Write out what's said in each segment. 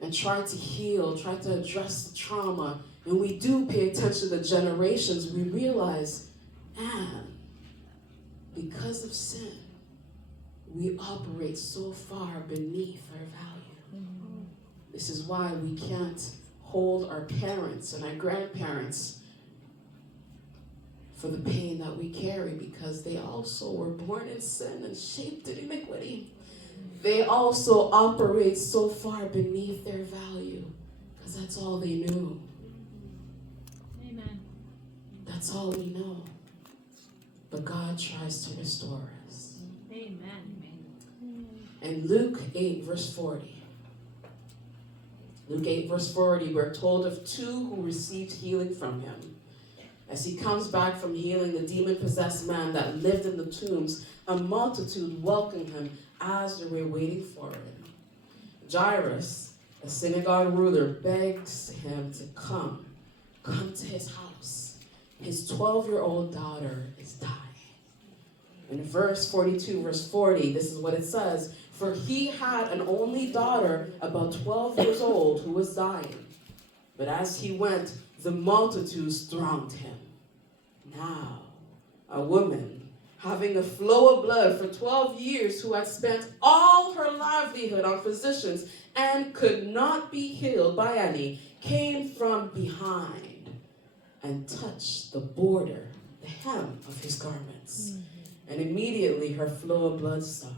and try to heal, try to address the trauma, and we do pay attention to the generations, we realize, man, because of sin, we operate so far beneath our value. This is why we can't hold our parents and our grandparents for the pain that we carry, because they also were born in sin and shaped in iniquity. They also operate so far beneath their value, because that's all they knew. Amen. That's all we know. But God tries to restore us. Amen. And Luke 8, verse 40. Luke 8, verse 40, we're told of two who received healing from him. As he comes back from healing the demon-possessed man that lived in the tombs, a multitude welcomed him as they were waiting for him. Jairus, a synagogue ruler, begs him to come to his house. His 12-year-old daughter is dying. In verse 42, verse 40, this is what it says. For he had an only daughter, about 12 years old, who was dying. But as he went, the multitudes thronged him. Now, a woman having a flow of blood for 12 years, who had spent all her livelihood on physicians and could not be healed by any, came from behind and touched the border, the hem of his garments. And immediately her flow of blood stopped.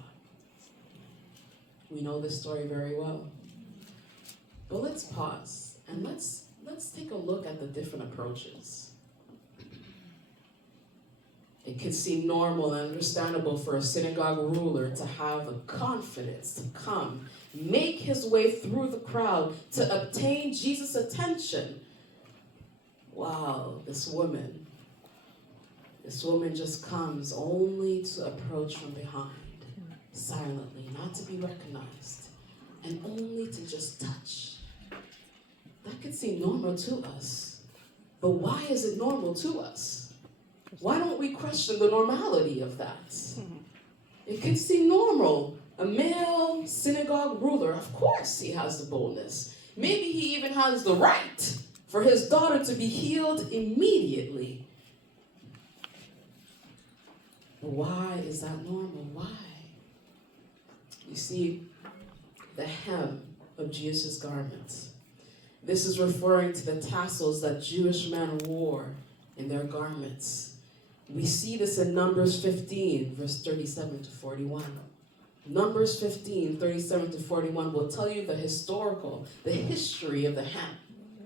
We know this story very well. But let's pause and let's take a look at the different approaches. It could seem normal and understandable for a synagogue ruler to have the confidence to come, make his way through the crowd to obtain Jesus' attention. Wow, this woman just comes only to approach from behind, silently, not to be recognized, and only to just touch. That could seem normal to us, but why is it normal to us? Why don't we question the normality of that? It could seem normal. A male synagogue ruler, of course he has the boldness. Maybe he even has the right for his daughter to be healed immediately. But why is that normal? Why? You see, the hem of Jesus' garments. This is referring to the tassels that Jewish men wore in their garments. We see this in Numbers 15, verse 37 to 41. Numbers 15, 37 to 41 will tell you the history of the hem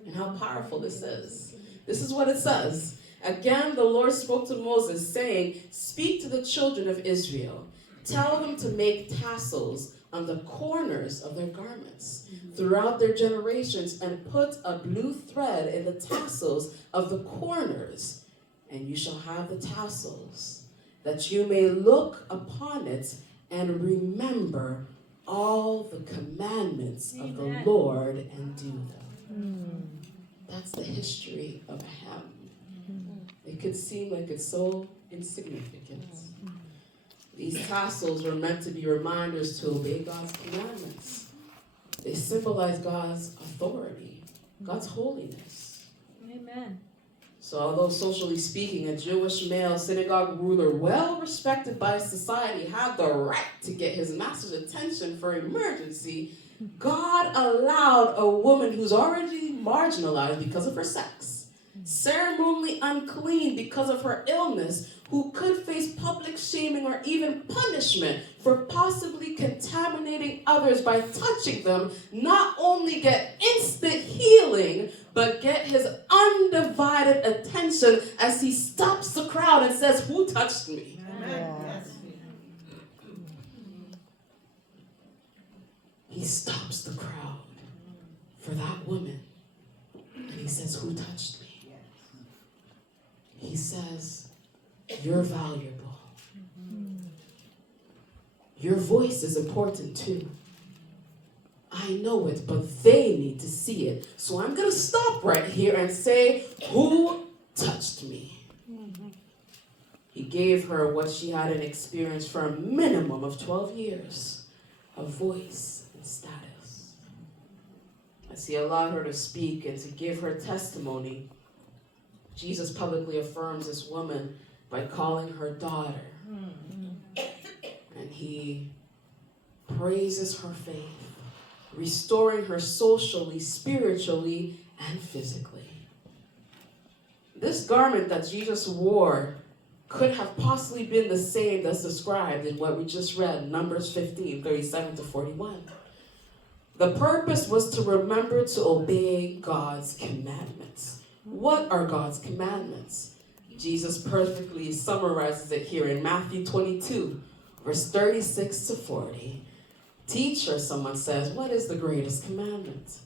and how powerful this is. This is what it says. Again, the Lord spoke to Moses, saying, "Speak to the children of Israel. Tell them to make tassels on the corners of their garments throughout their generations, and put a blue thread in the tassels of the corners. And you shall have the tassels, that you may look upon it and remember all the commandments of the Lord and do them." That's the history of a hem. It could seem like it's so insignificant. These tassels were meant to be reminders to obey God's commandments. They symbolize God's authority, God's holiness. Amen. So although socially speaking, a Jewish male synagogue ruler, well respected by society, had the right to get his master's attention for emergency, God allowed a woman who's already marginalized because of her sex, ceremonially unclean because of her illness, who could face public shaming or even punishment for possibly contaminating others by touching them, not only get instant healing, but get his undivided attention as he stops the crowd and says, "Who touched me?" Yes. He stops the crowd for that woman, and he says, "Who touched me?" He says, "You're valuable. Your voice is important too. I know it, but they need to see it. So I'm going to stop right here and say, who touched me?" He gave her what she hadn't experienced for a minimum of 12 years, a voice and status. As he allowed her to speak and to give her testimony, Jesus publicly affirms this woman by calling her daughter. And he praises her faith, restoring her socially, spiritually, and physically. This garment that Jesus wore could have possibly been the same that's described in what we just read, Numbers 15, 37 to 41. The purpose was to remember to obey God's commandments. What are God's commandments? Jesus perfectly summarizes it here in Matthew 22, verse 36 to 40. Teacher, someone says, what is the greatest commandment?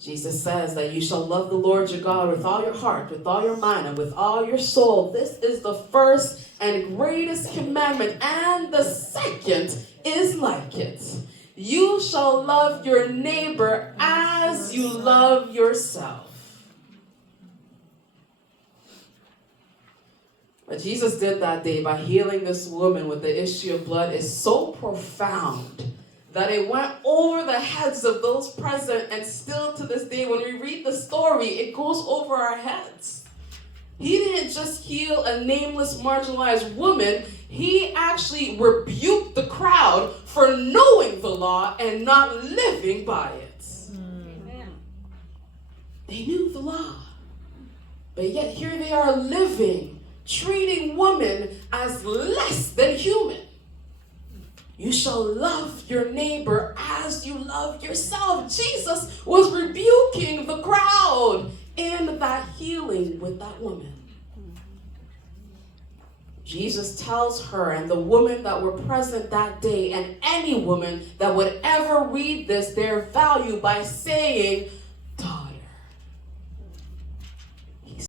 Jesus says that you shall love the Lord your God with all your heart, with all your mind, and with all your soul. This is the first and greatest commandment, and the second is like it. You shall love your neighbor as you love yourself. What Jesus did that day by healing this woman with the issue of blood is so profound that it went over the heads of those present, and still to this day, when we read the story, it goes over our heads. He didn't just heal a nameless, marginalized woman. He actually rebuked the crowd for knowing the law and not living by it. Amen. They knew the law, but yet here they are living, treating women as less than human. You shall love your neighbor as you love yourself. Jesus was rebuking the crowd in that healing with that woman. Jesus tells her and the women that were present that day, and any woman that would ever read this, their value by saying,